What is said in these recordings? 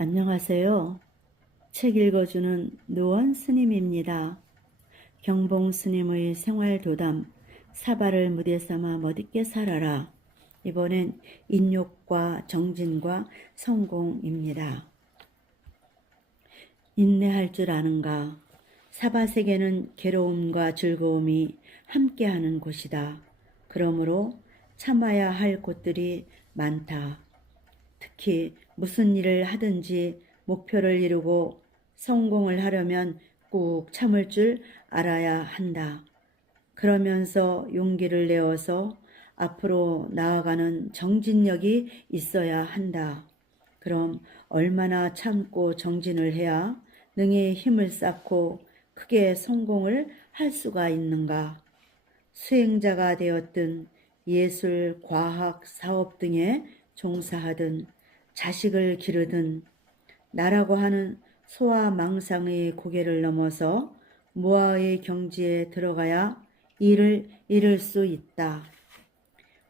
안녕하세요. 책 읽어주는 노원 스님입니다. 경봉 스님의 생활도담 사바를 무대 삼아 멋있게 살아라. 이번엔 인욕과 정진과 성공입니다. 인내할 줄 아는가? 사바세계는 괴로움과 즐거움이 함께하는 곳이다. 그러므로 참아야 할 곳들이 많다. 특히 무슨 일을 하든지 목표를 이루고 성공을 하려면 꾹 참을 줄 알아야 한다. 그러면서 용기를 내어서 앞으로 나아가는 정진력이 있어야 한다. 그럼 얼마나 참고 정진을 해야 능히 힘을 쌓고 크게 성공을 할 수가 있는가? 수행자가 되었든 예술, 과학, 사업 등에 종사하든 자식을 기르든 나라고 하는 소와 망상의 고개를 넘어서 무아의 경지에 들어가야 이를 이룰 수 있다.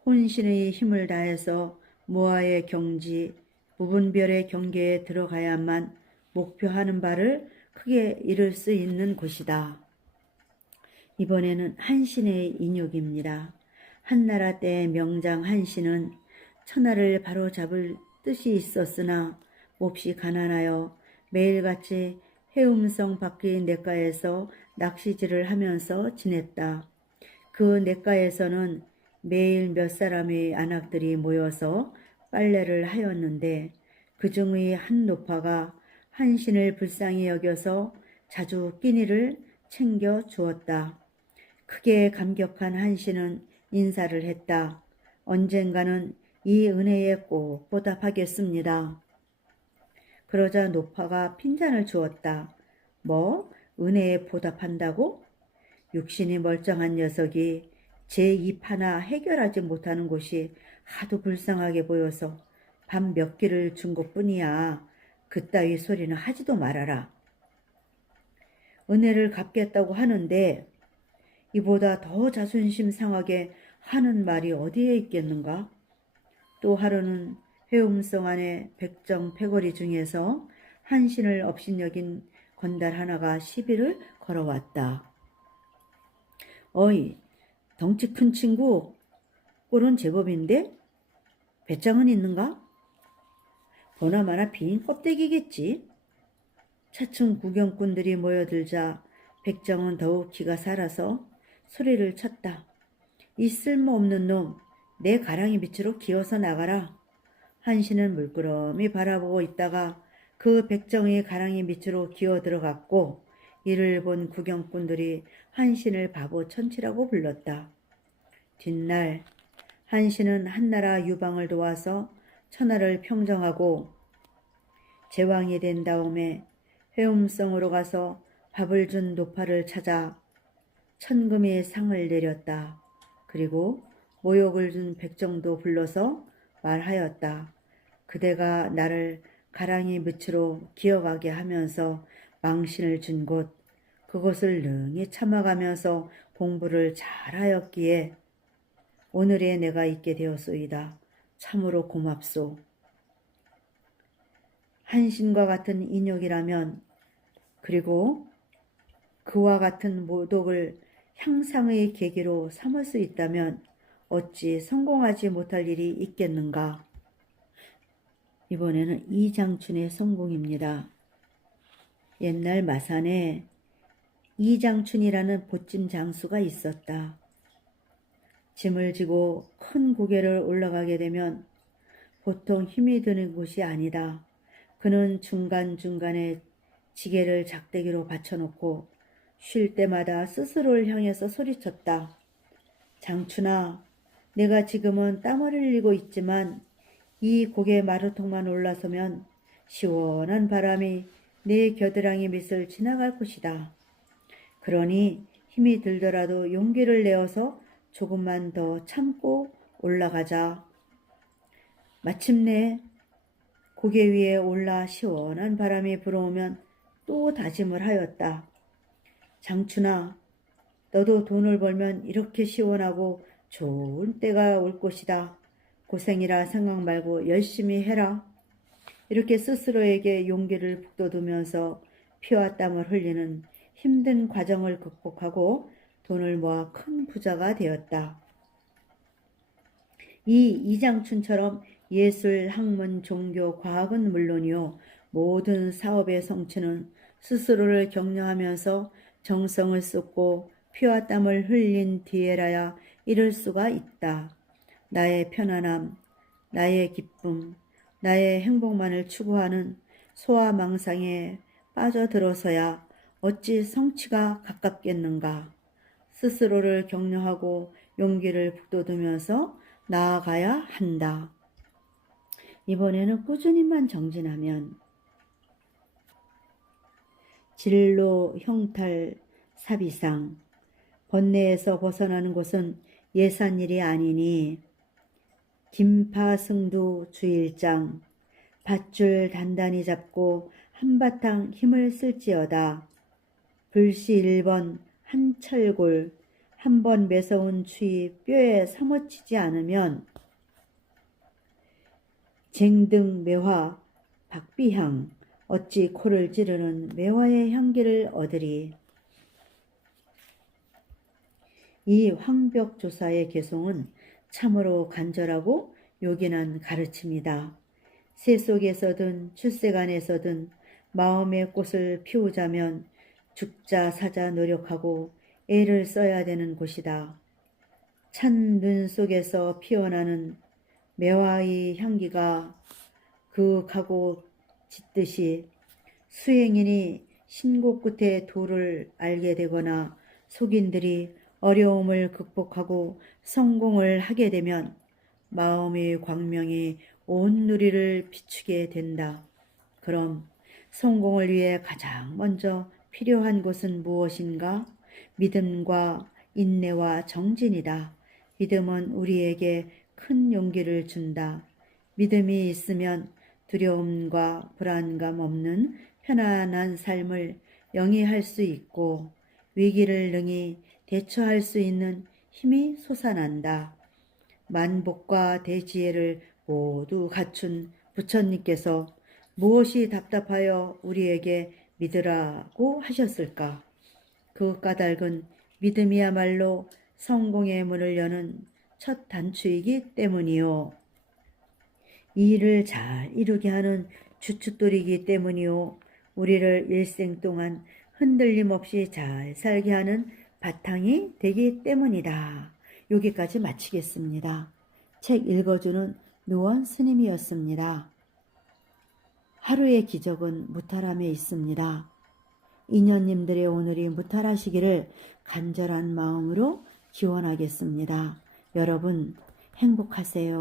혼신의 힘을 다해서 무아의 경지, 무분별의 경계에 들어가야만 목표하는 바를 크게 이룰 수 있는 곳이다. 이번에는 한신의 인욕입니다. 한나라 때의 명장 한신은 천하를 바로잡을 뜻이 있었으나 몹시 가난하여 매일같이 해움성 밖의 냇가에서 낚시질을 하면서 지냈다. 그 냇가에서는 매일 몇 사람의 안악들이 모여서 빨래를 하였는데 그 중의 한 노파가 한신을 불쌍히 여겨서 자주 끼니를 챙겨 주었다. 크게 감격한 한신은 인사를 했다. 언젠가는 이 은혜에 꼭 보답하겠습니다. 그러자 노파가 핀잔을 주었다. 뭐? 은혜에 보답한다고? 육신이 멀쩡한 녀석이 제 입 하나 해결하지 못하는 곳이 하도 불쌍하게 보여서 밥 몇 끼를 준 것뿐이야. 그따위 소리는 하지도 말아라. 은혜를 갚겠다고 하는데 이보다 더 자존심 상하게 하는 말이 어디에 있겠는가? 또 하루는 회음성 안에 백정패거리 중에서 한신을 업신여긴 건달 하나가 시비를 걸어왔다. 어이, 덩치 큰 친구, 꼴은 제법인데? 배짱은 있는가? 보나마나 빈 껍데기겠지. 차츰 구경꾼들이 모여들자 백정은 더욱 기가 살아서 소리를 쳤다. 이 쓸모없는 놈, 내 가랑이 밑으로 기어서 나가라. 한신은 물끄러미 바라보고 있다가 그 백정의 가랑이 밑으로 기어 들어갔고 이를 본 구경꾼들이 한신을 바보 천치라고 불렀다. 뒷날 한신은 한나라 유방을 도와서 천하를 평정하고 제왕이 된 다음에 회음성으로 가서 밥을 준 노파를 찾아 천금의 상을 내렸다. 그리고 모욕을 준 백정도 불러서 말하였다. 그대가 나를 가랑이 밑으로 기어가게 하면서 망신을 준 곳, 그것을 능히 참아가면서 공부를 잘하였기에 오늘에 내가 있게 되었소이다. 참으로 고맙소. 한신과 같은 인욕이라면 그리고 그와 같은 모독을 향상의 계기로 삼을 수 있다면 어찌 성공하지 못할 일이 있겠는가? 이번에는 이장춘의 성공입니다. 옛날 마산에 이장춘이라는 보찜 장수가 있었다. 짐을 지고 큰 고개를 올라가게 되면 보통 힘이 드는 곳이 아니다. 그는 중간중간에 지게를 작대기로 받쳐놓고 쉴 때마다 스스로를 향해서 소리쳤다. 장춘아, 내가 지금은 땀을 흘리고 있지만 이 고개 마루통만 올라서면 시원한 바람이 내 겨드랑이 밑을 지나갈 것이다. 그러니 힘이 들더라도 용기를 내어서 조금만 더 참고 올라가자. 마침내 고개 위에 올라 시원한 바람이 불어오면 또 다짐을 하였다. 장춘아, 너도 돈을 벌면 이렇게 시원하고 좋은 때가 올 것이다. 고생이라 생각 말고 열심히 해라. 이렇게 스스로에게 용기를 북돋우면서 피와 땀을 흘리는 힘든 과정을 극복하고 돈을 모아 큰 부자가 되었다. 이 이장춘처럼 예술, 학문, 종교, 과학은 물론이요, 모든 사업의 성취는 스스로를 격려하면서 정성을 쏟고 피와 땀을 흘린 뒤에라야 이룰 수가 있다. 나의 편안함, 나의 기쁨, 나의 행복만을 추구하는 소아망상에 빠져들어서야 어찌 성취가 가깝겠는가. 스스로를 격려하고 용기를 북돋우면서 나아가야 한다. 이번에는 꾸준히만 정진하면 진로 형탈 사비상 번뇌에서 벗어나는 것은 예산일이 아니니 김파승두 주일장 밧줄 단단히 잡고 한바탕 힘을 쓸지어다. 불시 1번 한철골 한 번 매서운 추위 뼈에 사무치지 않으면 쟁등 매화 박비향 어찌 코를 찌르는 매화의 향기를 얻으리. 이 황벽조사의 개송은 참으로 간절하고 요긴한 가르침이다. 새 속에서든 출세간에서든 마음의 꽃을 피우자면 죽자 사자 노력하고 애를 써야 되는 곳이다. 찬 눈 속에서 피어나는 매화의 향기가 그윽하고 짙듯이 수행인이 신곡 끝에 도를 알게 되거나 속인들이 어려움을 극복하고 성공을 하게 되면 마음의 광명이 온 누리를 비추게 된다. 그럼 성공을 위해 가장 먼저 필요한 것은 무엇인가? 믿음과 인내와 정진이다. 믿음은 우리에게 큰 용기를 준다. 믿음이 있으면 두려움과 불안감 없는 편안한 삶을 영위할 수 있고 위기를 능히 대처할 수 있는 힘이 솟아난다. 만복과 대지혜를 모두 갖춘 부처님께서 무엇이 답답하여 우리에게 믿으라고 하셨을까? 그 까닭은 믿음이야말로 성공의 문을 여는 첫 단추이기 때문이요. 이 일을 잘 이루게 하는 주춧돌이기 때문이요. 우리를 일생 동안 흔들림 없이 잘 살게 하는 바탕이 되기 때문이다. 여기까지 마치겠습니다. 책 읽어주는 노원 스님이었습니다. 하루의 기적은 무탈함에 있습니다. 인연님들의 오늘이 무탈하시기를 간절한 마음으로 기원하겠습니다. 여러분 행복하세요.